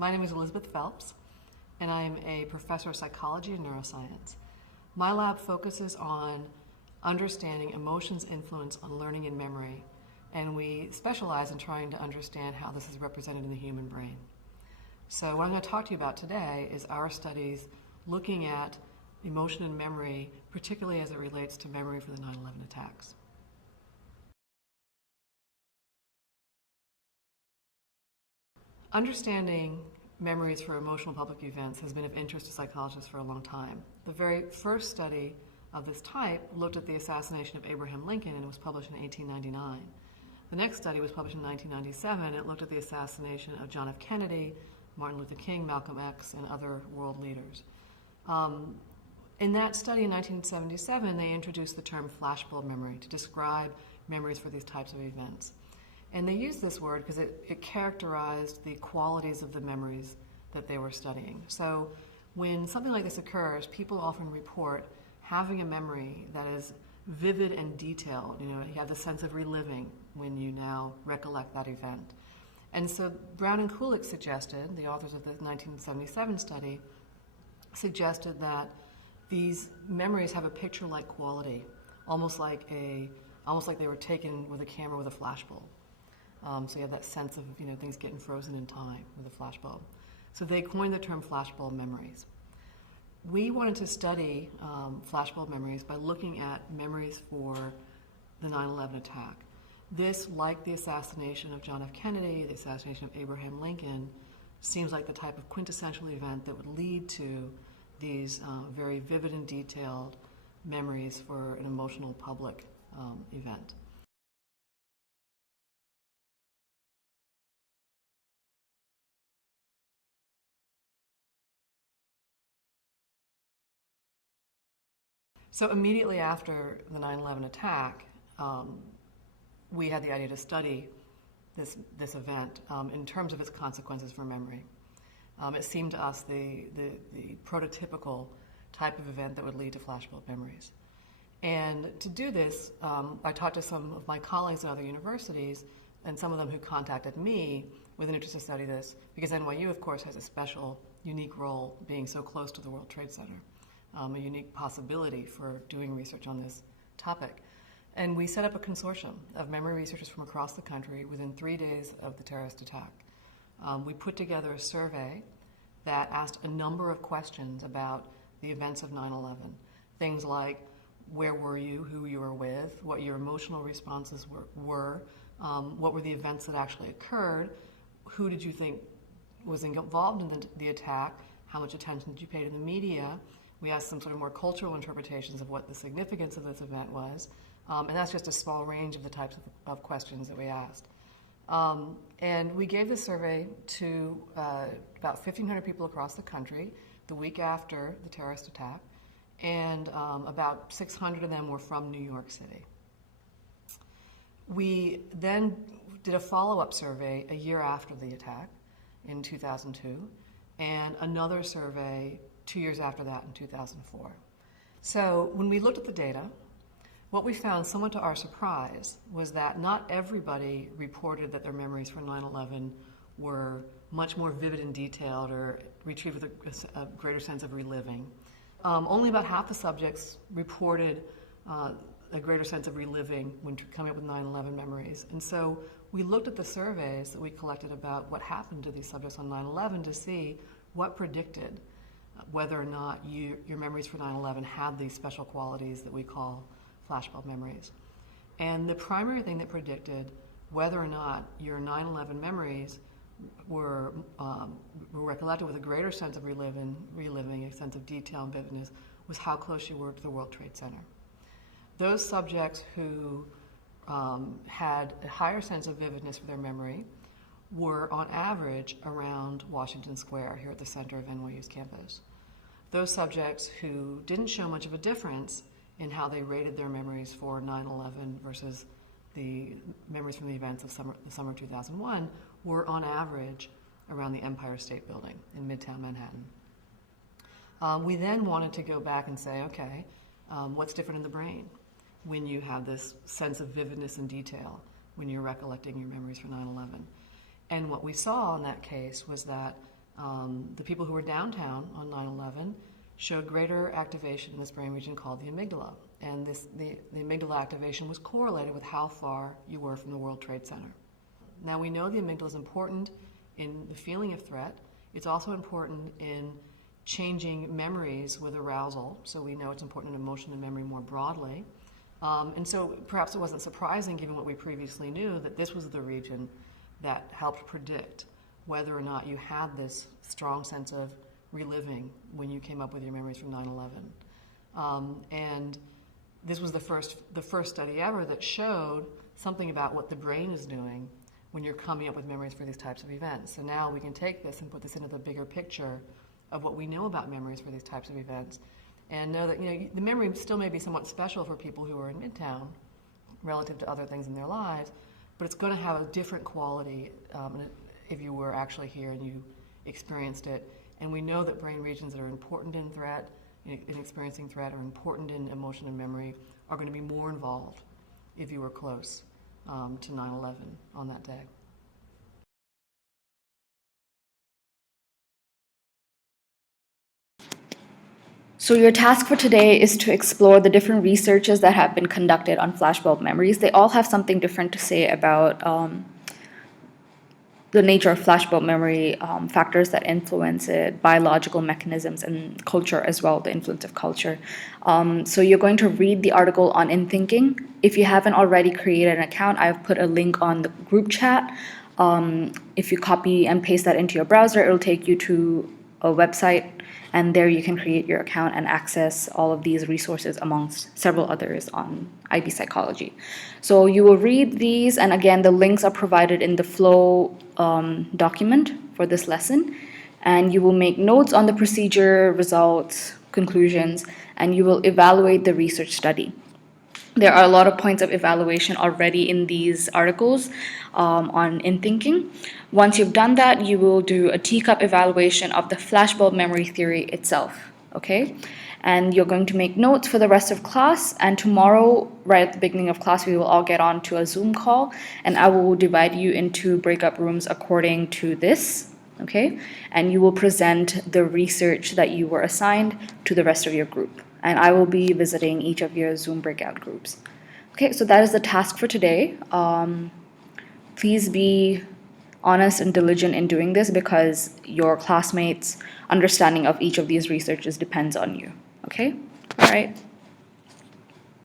My name is Elizabeth Phelps, and I am a professor of psychology and neuroscience. My lab focuses on understanding emotions' influence on learning and memory, and we specialize in trying to understand how this is represented in the human brain. So what I'm going to talk to you about today is our studies looking at emotion and memory, particularly as it relates to memory for the 9/11 attacks. Understanding memories for emotional public events has been of interest to psychologists for a long time. The very first study of this type looked at the assassination of Abraham Lincoln, and it was published in 1899. The next study was published in 1997. It looked at the assassination of John F. Kennedy, Martin Luther King, Malcolm X, and other world leaders. In that study in 1977, they introduced the term flashbulb memory to describe memories for these types of events. And they used this word because it characterized the qualities of the memories that they were studying. So when something like this occurs, people often report having a memory that is vivid and detailed. You have the sense of reliving when you now recollect that event. And so Brown and Kulik suggested, the authors of the 1977 study, suggested that these memories have a picture-like quality, almost like they were taken with a camera with a flashbulb. So you have that sense of things getting frozen in time with a flashbulb. So they coined the term flashbulb memories. We wanted to study flashbulb memories by looking at memories for the 9/11 attack. This, like the assassination of John F. Kennedy, the assassination of Abraham Lincoln, seems like the type of quintessential event that would lead to these very vivid and detailed memories for an emotional public event. So immediately after the 9/11 attack, we had the idea to study this event in terms of its consequences for memory. It seemed to us the prototypical type of event that would lead to flashbulb memories. And to do this, I talked to some of my colleagues at other universities, and some of them who contacted me with an interest to study this, because NYU, of course, has a special, unique role being so close to the World Trade Center. A unique possibility for doing research on this topic. And we set up a consortium of memory researchers from across the country within 3 days of the terrorist attack. We put together a survey that asked a number of questions about the events of 9/11. Things like, where were you, who you were with, what your emotional responses were, what were the events that actually occurred, who did you think was involved in the attack, how much attention did you pay to the media. We asked some sort of more cultural interpretations of what the significance of this event was, and that's just a small range of the types of questions that we asked. And we gave this survey to about 1,500 people across the country the week after the terrorist attack, and about 600 of them were from New York City. We then did a follow-up survey a year after the attack in 2002, and another survey 2 years after that in 2004. So when we looked at the data, what we found, somewhat to our surprise, was that not everybody reported that their memories for 9/11 were much more vivid and detailed or retrieved with a greater sense of reliving. Only about half the subjects reported a greater sense of reliving when coming up with 9/11 memories. And so we looked at the surveys that we collected about what happened to these subjects on 9/11 to see what predicted whether or not your memories for 9/11 had these special qualities that we call flashbulb memories. And the primary thing that predicted whether or not your 9/11 memories were recollected with a greater sense of reliving, a sense of detail and vividness, was how close you were to the World Trade Center. Those subjects who had a higher sense of vividness for their memory were on average around Washington Square here at the center of NYU's campus. Those subjects who didn't show much of a difference in how they rated their memories for 9/11 versus the memories from the events of the summer 2001 were on average around the Empire State Building in Midtown Manhattan. We then wanted to go back and say, okay, what's different in the brain when you have this sense of vividness and detail when you're recollecting your memories for 9/11? And what we saw in that case was that The people who were downtown on 9/11 showed greater activation in this brain region called the amygdala. And the amygdala activation was correlated with how far you were from the World Trade Center. Now we know the amygdala is important in the feeling of threat. It's also important in changing memories with arousal. So we know it's important in emotion and memory more broadly. And so perhaps it wasn't surprising, given what we previously knew, that this was the region that helped predict whether or not you had this strong sense of reliving when you came up with your memories from 9/11. And this was the first study ever that showed something about what the brain is doing when you're coming up with memories for these types of events. So now we can take this and put this into the bigger picture of what we know about memories for these types of events, and know that the memory still may be somewhat special for people who are in Midtown relative to other things in their lives, but it's going to have a different quality if you were actually here and you experienced it. And we know that brain regions that are important in threat, in experiencing threat, or important in emotion and memory, are going to be more involved if you were close to 9/11 on that day. So your task for today is to explore the different researches that have been conducted on flashbulb memories. They all have something different to say about the nature of flashbulb memory, factors that influence it, biological mechanisms, and culture as well, the influence of culture. So you're going to read the article on In Thinking. If you haven't already created an account, I've put a link on the group chat. If you copy and paste that into your browser, it'll take you to a website, and there you can create your account and access all of these resources amongst several others on IB Psychology. So you will read these, and again, the links are provided in the flow document for this lesson, and you will make notes on the procedure, results, conclusions, and you will evaluate the research study. There are a lot of points of evaluation already in these articles on In Thinking. Once you've done that, you will do a teacup evaluation of the flashbulb memory theory itself, okay? And you're going to make notes for the rest of class, and tomorrow, right at the beginning of class, we will all get on to a Zoom call, and I will divide you into breakup rooms according to this, okay? And you will present the research that you were assigned to the rest of your group. And I will be visiting each of your Zoom breakout groups. Okay, so that is the task for today. Please be honest and diligent in doing this, because your classmates' understanding of each of these researches depends on you. Okay? All right.